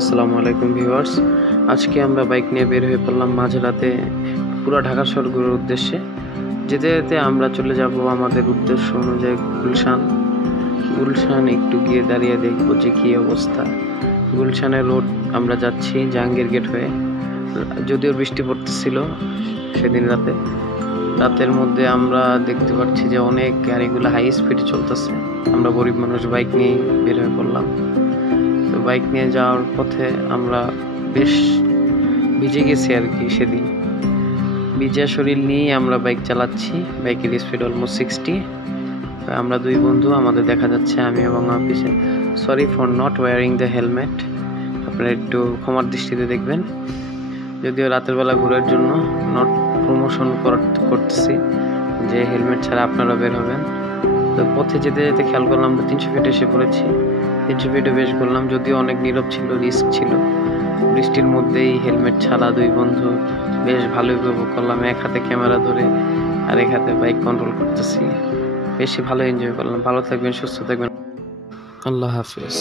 আসসালামু আলাইকুম ভিউয়ার্স। আজকে আমরা বাইক নিয়ে বের হয়ে পড়লাম মাঝরাতে পুরো ঢাকা শহর ঘোরার উদ্দেশ্যে। যেতে যেতে আমরা চলে যাব আমাদের উদ্দেশ্য অনুযায়ী গুলশান একটু গিয়ে দাঁড়িয়ে দেখবো যে কী অবস্থা। গুলশানের রোড আমরা যাচ্ছি জাহাঙ্গীর গেট হয়ে। যদিও বৃষ্টি পড়তেছিল সেদিন রাতের মধ্যে আমরা দেখতে পাচ্ছি যে অনেক গাড়িগুলো হাই স্পিডে চলতেছে। আমরা গরিব মানুষ বাইক নিয়ে বের হয়ে পড়লাম। তো বাইক নিয়ে যাওয়ার পথে আমরা বেশ ভিজে গেছি আর কি। সেদিন ভিজা শরীর নিয়েই আমরা বাইক চালাচ্ছি। বাইকের স্পিড অলমোস্ট 60। আমরা দুই বন্ধু, আমাদের দেখা যাচ্ছে আমি এবং অফিসে। Sorry for not wiring the helmet, আপনারা একটু ক্ষমার দৃষ্টিতে দেখবেন। যদিও রাতের বেলা ঘোরার জন্য নট প্রমোশন করতেছি যে হেলমেট ছাড়া আপনারা বের হবেন। তো পথে যেতে যেতে খেয়াল করলাম আমরা 300 ফিট এসে পড়েছি। 300 ফিটে বেশ করলাম, যদিও অনেক নীরব ছিল, রিস্ক ছিল। বৃষ্টির মধ্যেই হেলমেট ছাড়া দুই বন্ধু বেশ ভালোই উপভোগ করলাম। এক হাতে ক্যামেরা ধরে আর এক হাতে বাইক কন্ট্রোল করতেছি। বেশি ভালো এনজয় করলাম। ভালো থাকবেন, সুস্থ থাকবেন। আল্লাহ হাফিজ।